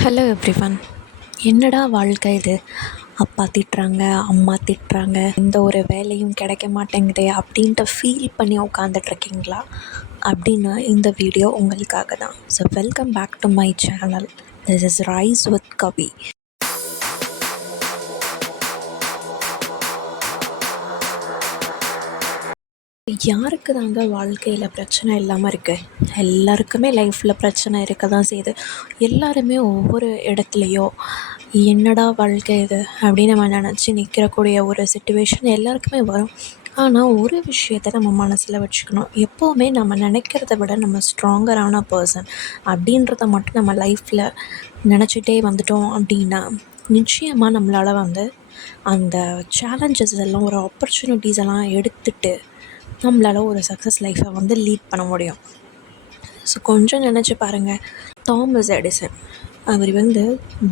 Hello everyone. என்னடா வாழ்க்கை இது? அப்பா திட்டுறாங்க, அம்மா திட்டுறாங்க, எந்த ஒரு வேலையும் கிடைக்க மாட்டேங்குதே அப்படின்ட்டு ஃபீல் பண்ணி உட்காந்துட்ருக்கீங்களா? அப்படின்னா இந்த வீடியோ உங்களுக்காக தான். So welcome back to my channel. This is rise with Kavi. யாருக்கு தாங்க வாழ்க்கையில் பிரச்சனை இல்லாமல் இருக்குது? எல்லாருக்குமே லைஃப்பில் பிரச்சனை இருக்க தான் செய்யுது. எல்லாருமே ஒவ்வொரு இடத்துலையோ என்னடா வாழ்க்கை இது அப்படின்னு நம்ம நினச்சி நிற்கிறக்கூடிய ஒரு சுச்சுவேஷன் எல்லாருக்குமே வரும். ஆனால் ஒரு விஷயத்தை நம்ம மனசில் வச்சுக்கணும். எப்போவுமே நம்ம நினைக்கிறத விட நம்ம ஸ்ட்ராங்கரான பர்சன் அப்படின்றத மட்டும் நம்ம லைஃப்பில் நினச்சிட்டே வந்துட்டோம் அப்படின்னா நிச்சயமாக நம்மளால் அந்த சேலஞ்சஸ் எல்லாம் ஒரு ஆப்பர்ச்சுனிட்டிஸ் எல்லாம் எடுத்துகிட்டு நம்மளால் ஒரு சக்ஸஸ் லைஃப்பை லீட் பண்ண முடியும். ஸோ கொஞ்சம் நினச்சி பாருங்கள். தாமஸ் எடிசன் அவர்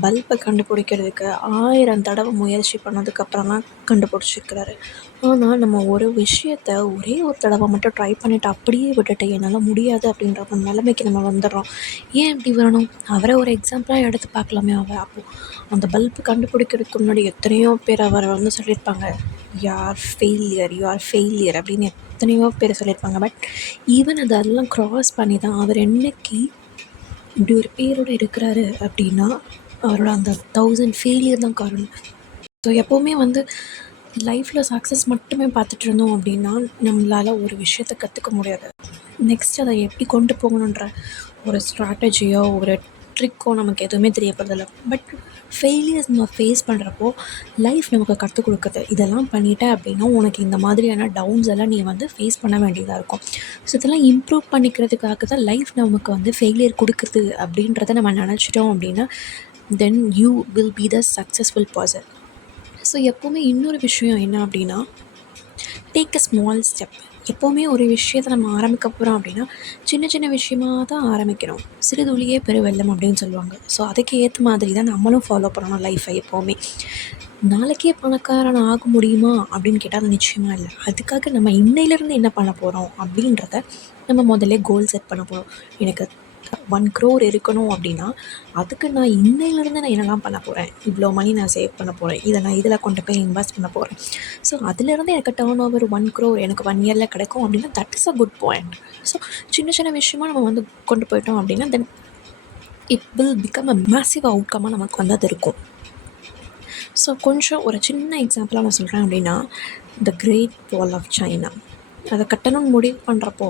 பல்பை கண்டுபிடிக்கிறதுக்கு 1000 தடவை முயற்சி பண்ணதுக்கப்புறம் தான் கண்டுபிடிச்சிருக்கிறாரு. ஆனால் நம்ம ஒரு விஷயத்த ஒரே ஒரு தடவை மட்டும் ட்ரை பண்ணிவிட்டு அப்படியே விட்டுட்டு என்னால் முடியாது அப்படின்ற ஒரு நிலைமைக்கு நம்ம வந்துடுறோம். ஏன் இப்படி வரணும்? அவரை ஒரு எக்ஸாம்பிளாக எடுத்து பார்க்கலாமே. அப்போது அந்த பல்பு கண்டுபிடிக்கிறதுக்கு முன்னாடி எத்தனையோ பேர் அவரை சொல்லியிருப்பாங்க, யூ ஆர் ஃபெயிலியர் அப்படின்னு எத்தனையோ பேர் சொல்லியிருப்பாங்க. பட் ஈவன் அதெல்லாம் க்ராஸ் பண்ணி தான் அவர் என்னைக்கு இப்படி ஒரு பேரோடு இருக்கிறாரு அப்படின்னா அவரோட அந்த 1000 ஃபெயிலியர் தான் காரணம். ஸோ எப்போவுமே லைஃப்பில் சக்ஸஸ் மட்டுமே பார்த்துட்டு இருந்தோம் அப்படின்னா நம்மளால் ஒரு விஷயத்தை கற்றுக்க முடியாது. நெக்ஸ்ட் அதை எப்படி கொண்டு போகணுன்ற ஒரு ஸ்ட்ராட்டஜியோ ஒரு ட்ரிக்கோ நமக்கு எதுவுமே தெரியப்படுறதில்ல. பட் ஃபெயிலியர்ஸ் நம்ம ஃபேஸ் பண்ணுறப்போ லைஃப் நமக்கு கற்றுக் கொடுக்குது. இதெல்லாம் பண்ணிட்டேன் அப்படின்னா உனக்கு இந்த மாதிரியான டவுன்ஸ் எல்லாம் நீ ஃபேஸ் பண்ண வேண்டியதாக இருக்கும். ஸோ இதெல்லாம் இம்ப்ரூவ் பண்ணிக்கிறதுக்காக தான் லைஃப் நமக்கு ஃபெயிலியர் கொடுக்குது அப்படின்றத நம்ம நினச்சிட்டோம் அப்படின்னா then you will be the successful person. So எப்போவுமே இன்னொரு விஷயம் என்ன அப்படின்னா, டேக் அ ஸ்மால் ஸ்டெப். எப்போவுமே ஒரு விஷயத்தை நம்ம ஆரம்பிக்க போகிறோம் அப்படின்னா சின்ன சின்ன விஷயமாக தான் ஆரம்பிக்கணும். சிறுதுளியே பெருவெள்ளம் அப்படின்னு சொல்லுவாங்க. ஸோ அதுக்கு ஏற்ற மாதிரி தான் நம்மளும் ஃபாலோ பண்ணணும் லைஃப்பை. எப்போவுமே நாளைக்கே பணக்காரன் ஆக முடியுமா அப்படின்னு கேட்டால் அது நிச்சயமாக இல்லை. அதுக்காக நம்ம இன்னையிலேருந்து என்ன பண்ண போகிறோம் அப்படின்றத நம்ம முதல்ல கோல் செட் பண்ண போகிறோம். எனக்கு 1 crore இருக்கணும் அப்படின்னா அதுக்கு நான் இன்னையிலேருந்து நான் என்னெல்லாம் பண்ண போகிறேன், இவ்வளோ மணி நான் சேவ் பண்ண போகிறேன், இதை நான் இதில் கொண்டு போய் இன்வெஸ்ட் பண்ண போகிறேன். ஸோ அதுலேருந்து எனக்கு டர்ன் ஓவர் 1 crore எனக்கு 1 yearல் கிடைக்கும் அப்படின்னா that is a good point. So சின்ன சின்ன விஷயமாக நம்ம கொண்டு போயிட்டோம் அப்படின்னா then it will become a massive அவுட்கமாக நமக்கு அது இருக்கும். ஸோ கொஞ்சம் ஒரு சின்ன எக்ஸாம்பிளாக நான் சொல்கிறேன் அப்படின்னா the great wall of China அதை கட்டணும்னு முடிவு பண்ணுறப்போ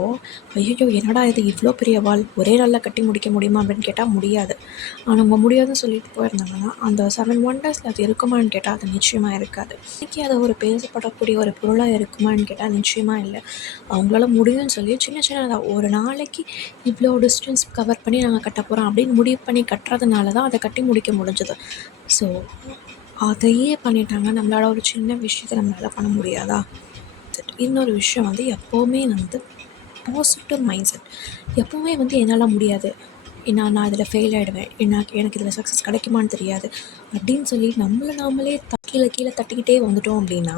ஐயோ என்னடா இது இவ்வளோ பெரிய வால் ஒரே நாளில் கட்டி முடிக்க முடியுமா அப்படின்னு கேட்டால் முடியாது. ஆனால் அவங்க முடியாதுன்னு சொல்லிட்டு போயிருந்தாங்கன்னா அந்த 7 wonders அது இருக்குமான்னு கேட்டால் அது நிச்சயமாக இருக்காது. இன்றைக்கி அதை ஒரு பேசப்படக்கூடிய ஒரு பொருளாக இருக்குமான்னு கேட்டால் நிச்சயமாக இல்லை. அவங்களால முடியும்னு சொல்லி சின்ன சின்ன ஒரு நாளைக்கு இவ்வளோ டிஸ்டன்ஸ் கவர் பண்ணி நாங்கள் கட்ட போகிறோம் அப்படின்னு முடிவு பண்ணி கட்டுறதுனால தான் அதை கட்டி முடிக்க முடிஞ்சது. ஸோ அதையே பண்ணிட்டாங்க. நம்மளால் ஒரு சின்ன விஷயத்தை நம்மளால் பண்ண முடியாதா? இன்னொரு விஷயம் எப்போவுமே பாசிட்டிவ் மைண்ட் செட். எப்போவுமே என்னால் முடியாது, நான் இதில் ஃபெயில் ஆகிடுவேன், எனக்கு இதில் சக்ஸஸ் கிடைக்குமான்னு தெரியாது அப்படின்னு சொல்லி நம்மளை நாமளே கீழே தட்டிக்கிட்டே வந்துட்டோம் அப்படின்னா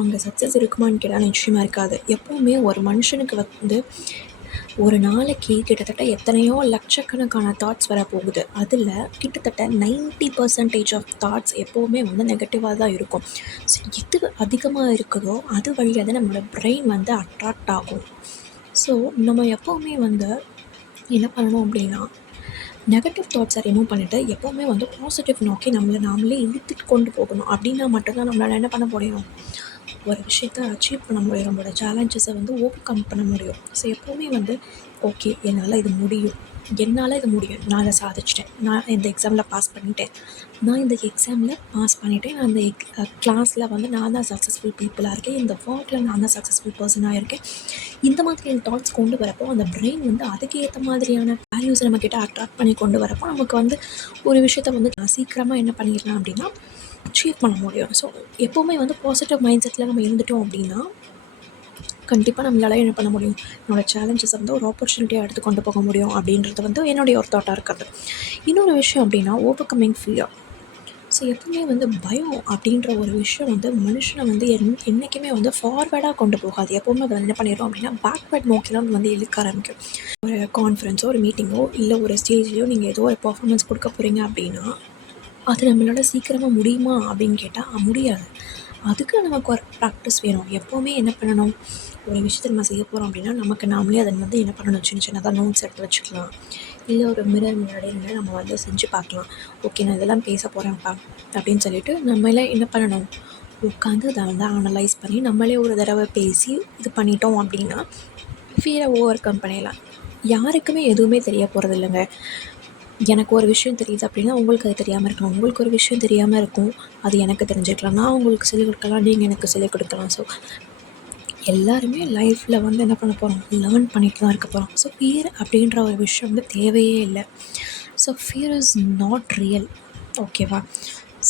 அங்கே சக்ஸஸ் இருக்குமான்னு கேட்டால் நிச்சயமாக இருக்காது. எப்போவுமே ஒரு மனுஷனுக்கு ஒரு நாளைக்கு கிட்டத்தட்ட எத்தனையோ லட்சக்கணக்கான தாட்ஸ் வரப்போகுது. அதில் கிட்டத்தட்ட 90% ஆஃப் தாட்ஸ் எப்போவுமே நெகட்டிவாக தான் இருக்கும். ஸோ எது அதிகமாக இருக்குதோ அது வழியாக தான் நம்மளோட பிரெயின் அட்ராக்ட் ஆகும். ஸோ நம்ம எப்போவுமே என்ன பண்ணணும் அப்படின்னா நெகட்டிவ் தாட்ஸை ரிமூவ் பண்ணிவிட்டு எப்போவுமே பாசிட்டிவ் நோக்கி நம்மளை நாமளே இழுத்துட்டு கொண்டு போகணும். அப்படின்னா மட்டும்தான் நம்மளால் என்ன பண்ண முடியும், ஒரு விஷயத்தை அச்சீவ் பண்ண முடியும், நம்மளோட சேலஞ்சஸை ஓவர் கம் பண்ண முடியும். ஸோ எப்போவுமே ஓகே என்னால் இது முடியும், நான் அதை சாதிச்சிட்டேன், நான் இந்த எக்ஸாமில் பாஸ் பண்ணிட்டேன், நான் இந்த கிளாஸில் நான் தான் சக்ஸஸ்ஃபுல் பீப்புளாக இருக்கேன், இந்த ஒர்க்கில் நான் தான் சக்ஸஸ்ஃபுல் பர்சனாக இருக்கேன். இந்த மாதிரியான தாட்ஸ் கொண்டு வரப்போ அந்த பிரெயின் அதுக்கு ஏற்ற மாதிரியான வேல்யூஸை நம்மக்கிட்ட அட்ராக்ட் பண்ணி கொண்டு வரப்போ நமக்கு ஒரு விஷயத்தை சீக்கிரமாக என்ன பண்ணிடலாம் அப்படின்னா அச்சீவ் பண்ண முடியும். ஸோ எப்போவுமே பாசிட்டிவ் மைண்ட் செட்டில் நம்ம இருந்துட்டோம் அப்படின்னா கண்டிப்பாக நம்மளால் என்ன பண்ண முடியும், என்னோடய சேலஞ்சஸை ஒரு ஆப்பர்ச்சுனிட்டியாக எடுத்து கொண்டு போக முடியும் அப்படின்றது என்னுடைய ஒரு தாட்டாக இருக்கிறது. இன்னொரு விஷயம் அப்படின்னா ஓவர் கம்மிங் ஃபியர். ஸோ எப்பவுமே வந்து பயம் அப்படின்ற ஒரு விஷயம் வந்து மனுஷனை வந்து என்றைக்குமே வந்து ஃபார்வேர்டாக கொண்டு போகாது. எப்போவுமே அதை என்ன பண்ணிடும் அப்படின்னா பேக்வேர்ட் நோக்கி தான் வந்து இழுக்க ஆரம்பிக்கும். ஒரு கான்ஃபரன்ஸோ ஒரு மீட்டிங்கோ இல்லை ஒரு ஸ்டேஜ்லையோ நீங்கள் ஏதோ ஒரு பர்ஃபார்மன்ஸ் கொடுக்க போகிறீங்க அப்படின்னா அது நம்மளால சீக்கிரமாக முடியுமா அப்படின்னு கேட்டால் முடியாது. அதுக்கு நமக்கு ஒரு ப்ராக்டிஸ் வேணும். எப்போவுமே என்ன பண்ணணும், ஒரு விஷயத்த நம்ம செய்ய போகிறோம் அப்படின்னா நமக்கு நாமளே அதை வந்து என்ன பண்ணணும், சின்ன சின்னதாக நோட்ஸ் எடுத்து வச்சுக்கலாம். இல்லை ஒரு மிரர் முன்னாடி நின்று நம்ம வந்து செஞ்சு பார்க்கலாம். ஓகே, நான் இதெல்லாம் பேச போகிறேன்ப்பா அப்படின்னு சொல்லிட்டு நம்மளே என்ன பண்ணணும், உட்காந்து அதை வந்து அனலைஸ் பண்ணி நம்மளே ஒரு தடவை பேசி இது பண்ணிட்டோம் அப்படின்னா ஃபியரை ஓவர் கம் பண்ணிடலாம். யாருக்குமே எதுவுமே தெரிய போகிறது இல்லைங்க. எனக்கு ஒரு விஷயம் தெரியுது அப்படின்னா உங்களுக்கு அது தெரியாமல் இருக்கலாம். உங்களுக்கு ஒரு விஷயம் தெரியாமல் இருக்கும், அது எனக்கு தெரிஞ்சுக்கலாம். நான் உங்களுக்கு சொல்லிக் கொடுக்கலாம், நீங்கள் எனக்கு சொல்லிக் கொடுக்கலாம். ஸோ எல்லாருமே லைஃப்பில் வந்து என்ன பண்ண போகிறோம், லேர்ன் பண்ணிட்டு தான் இருக்க போகிறோம். ஸோ ஃபியர் அப்படின்ற ஒரு விஷயம் வந்து தேவையே இல்லை. So fear is not real. ஓகேவா?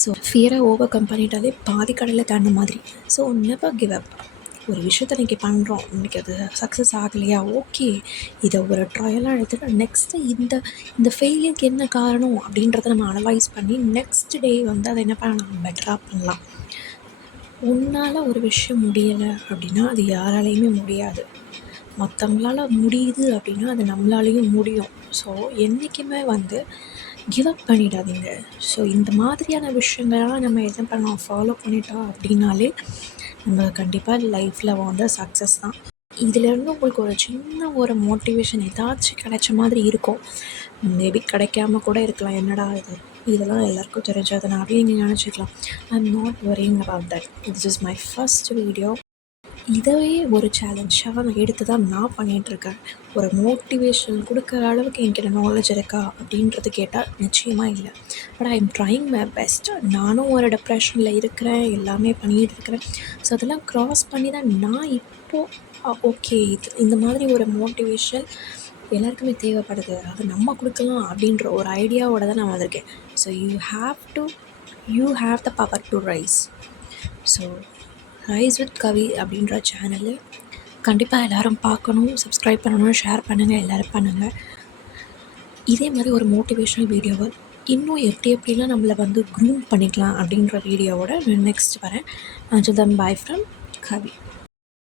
ஸோ ஃபியரை ஓவர் கம் பண்ணிட்டாலே பாதி கடலில் தாண்ட மாதிரி. So never give up. ஒரு விஷயத்த இன்றைக்கி பண்ணுறோம், இன்றைக்கி அது சக்ஸஸ் ஆகலையா, ஓகே, இதை ஒரு ட்ரையலாக எடுத்துகிட்டு நெக்ஸ்ட்டு இந்த ஃபெயிலியருக்கு என்ன காரணம் அப்படின்றத நம்ம அனலைஸ் பண்ணி நெக்ஸ்ட் டே வந்து அதை என்ன பண்ணலாம், பெட்டராக பண்ணலாம். உன்னால் ஒரு விஷயம் முடியலை அப்படின்னா அது யாராலையுமே முடியாது. மற்றவங்களால முடியுது அப்படின்னா அது நம்மளாலேயும் முடியும். ஸோ என்றைக்குமே வந்து கிவ் அப் பண்ணிடாதீங்க. ஸோ இந்த மாதிரியான விஷயங்கள்லாம் நம்ம எது பண்ணோம் ஃபாலோ பண்ணிட்டோம் அப்படின்னாலே நம்ம கண்டிப்பாக லைஃப்பில் வந்து சக்ஸஸ் தான். இதிலேருந்து உங்களுக்கு ஒரு சின்ன ஒரு மோட்டிவேஷன் ஏதாச்சும் கிடைச்ச மாதிரி இருக்கும். மேபி கிடைக்காம கூட இருக்கலாம். என்னடா இது, இதெல்லாம் எல்லாருக்கும் தெரிஞ்சதுனா அப்படின்னு நீங்கள் நினச்சிக்கலாம். I am not worrying about that. This is my first video. இதவே ஒரு சேலஞ்சாக எடுத்து தான் நான் பண்ணிகிட்ருக்கேன். ஒரு மோட்டிவேஷன் கொடுக்குற அளவுக்கு என்கிட்ட நாலேஜ் இருக்கா அப்படின்றது கேட்டால் நிச்சயமாக இல்லை. But I am trying my best. நானும் ஒரு டிப்ரெஷனில் இருக்கிறேன், எல்லாமே பண்ணிகிட்டு இருக்கிறேன். ஸோ அதெல்லாம் க்ராஸ் பண்ணி தான் நான் இப்போது ஓகே, இந்த மாதிரி ஒரு மோட்டிவேஷன் எல்லாருக்குமே தேவைப்படுது, அது நம்ம கொடுக்கலாம் அப்படின்ற ஒரு ஐடியாவோட தான் நான் வந்திருக்கேன். So you have the power to rise. So rise with Kavi அப்படின்ற சேனலு கண்டிப்பாக எல்லோரும் பார்க்கணும், சப்ஸ்கிரைப் பண்ணணும், ஷேர் பண்ணுங்கள், எல்லோரும் பண்ணுங்கள். இதே மாதிரி ஒரு மோட்டிவேஷ்னல் வீடியோவை இன்னும் எப்படிலாம் நம்மளை வந்து க்ரூம் பண்ணிக்கலாம் அப்படின்ற வீடியோவோட நான் நெக்ஸ்ட் வரேன். until then bye from Kavi.